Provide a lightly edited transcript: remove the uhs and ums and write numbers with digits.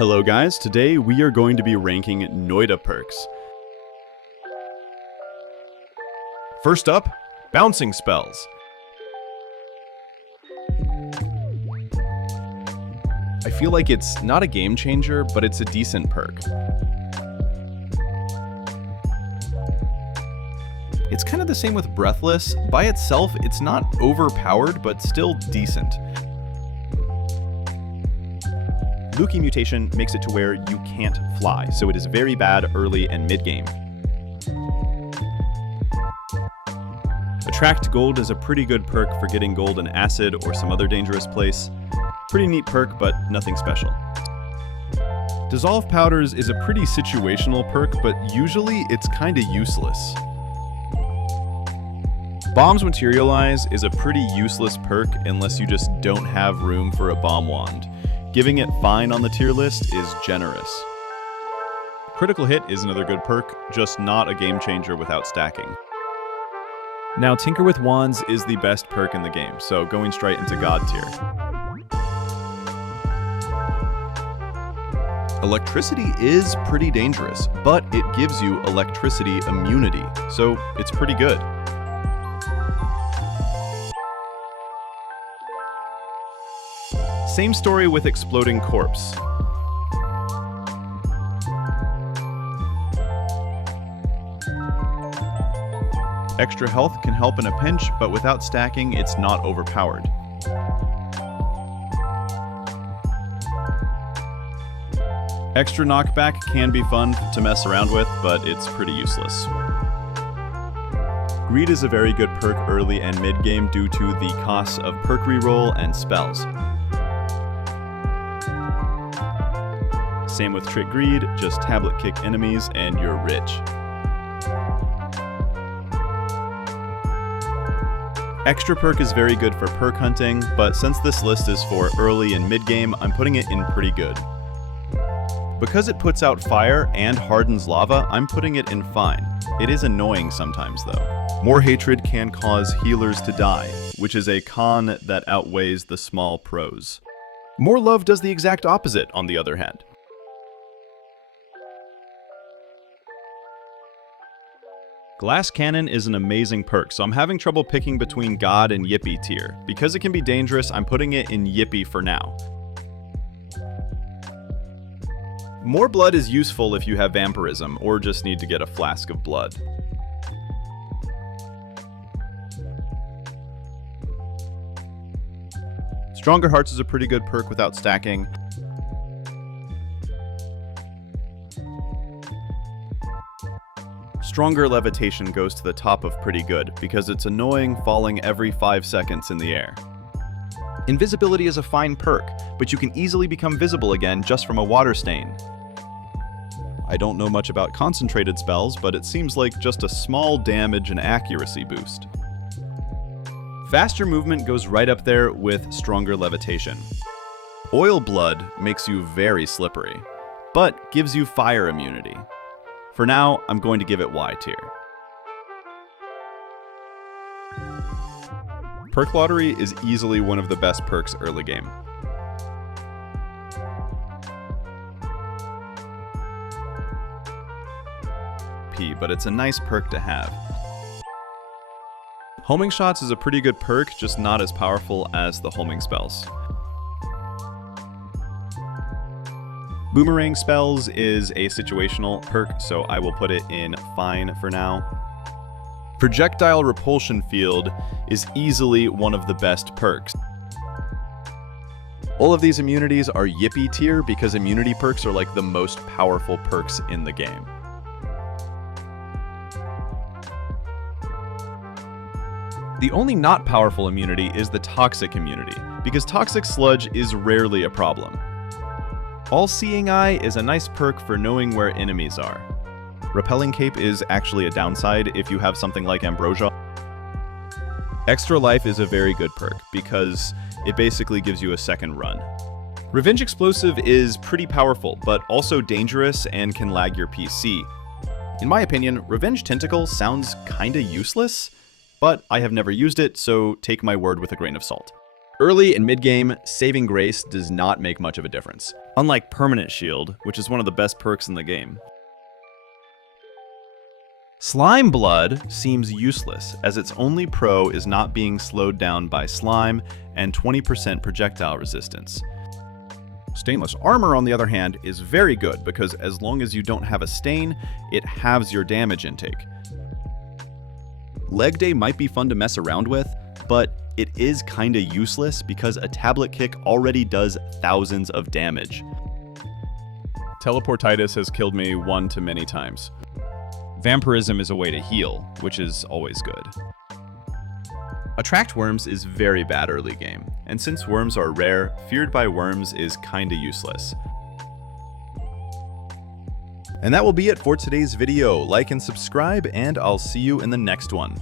Hello guys, today we are going to be ranking Noita'd perks. First up, bouncing spells. I feel like it's not a game changer, but it's a decent perk. It's kind of the same with Breathless. By itself, it's not overpowered, but still decent. Lucky Mutation makes it to where you can't fly, so it is very bad early and mid-game. Attract Gold is a pretty good perk for getting gold in Acid or some other dangerous place. Pretty neat perk, but nothing special. Dissolve Powders is a pretty situational perk, but usually it's kinda useless. Bombs Materialize is a pretty useless perk unless you just don't have room for a bomb wand. Giving it fine on the tier list is generous. Critical Hit is another good perk, just not a game changer without stacking. Now, Tinker with Wands is the best perk in the game, so going straight into God tier. Electricity is pretty dangerous, but it gives you electricity immunity, so it's pretty good. Same story with Exploding Corpse. Extra health can help in a pinch, but without stacking, it's not overpowered. Extra knockback can be fun to mess around with, but it's pretty useless. Greed is a very good perk early and mid-game due to the costs of perk reroll and spells. Same with Trick Greed, just tablet kick enemies and you're rich. Extra perk is very good for perk hunting, but since this list is for early and mid-game, I'm putting it in pretty good. Because it puts out fire and hardens lava, I'm putting it in fine. It is annoying sometimes though. More hatred can cause healers to die, which is a con that outweighs the small pros. More love does the exact opposite, on the other hand. Glass Cannon is an amazing perk, so I'm having trouble picking between God and Yippee tier. Because it can be dangerous, I'm putting it in Yippee for now. More blood is useful if you have vampirism, or just need to get a flask of blood. Stronger Hearts is a pretty good perk without stacking. Stronger Levitation goes to the top of pretty good, because it's annoying falling every 5 seconds in the air. Invisibility is a fine perk, but you can easily become visible again just from a water stain. I don't know much about concentrated spells, but it seems like just a small damage and accuracy boost. Faster movement goes right up there with Stronger Levitation. Oil Blood makes you very slippery, but gives you fire immunity. For now, I'm going to give it Y tier. Perk Lottery is easily one of the best perks early game. P, but it's a nice perk to have. Homing Shots is a pretty good perk, just not as powerful as the homing spells. Boomerang Spells is a situational perk, so I will put it in fine for now. Projectile Repulsion Field is easily one of the best perks. All of these immunities are Yippee tier because immunity perks are like the most powerful perks in the game. The only not powerful immunity is the Toxic immunity, because Toxic Sludge is rarely a problem. All-Seeing Eye is a nice perk for knowing where enemies are. Repelling Cape is actually a downside if you have something like Ambrosia. Extra Life is a very good perk, because it basically gives you a second run. Revenge Explosive is pretty powerful, but also dangerous and can lag your PC. In my opinion, Revenge Tentacle sounds kinda useless, but I have never used it, so take my word with a grain of salt. Early and mid-game, Saving Grace does not make much of a difference. Unlike Permanent Shield, which is one of the best perks in the game. Slime Blood seems useless, as its only pro is not being slowed down by slime and 20% projectile resistance. Stainless Armor, on the other hand, is very good because as long as you don't have a stain, it halves your damage intake. Leg Day might be fun to mess around with, but it is kinda useless because a tablet kick already does thousands of damage. Teleportitis has killed me one too many times. Vampirism is a way to heal, which is always good. Attract Worms is very bad early game, and since worms are rare, Feared by Worms is kinda useless. And that will be it for today's video. Like and subscribe, and I'll see you in the next one.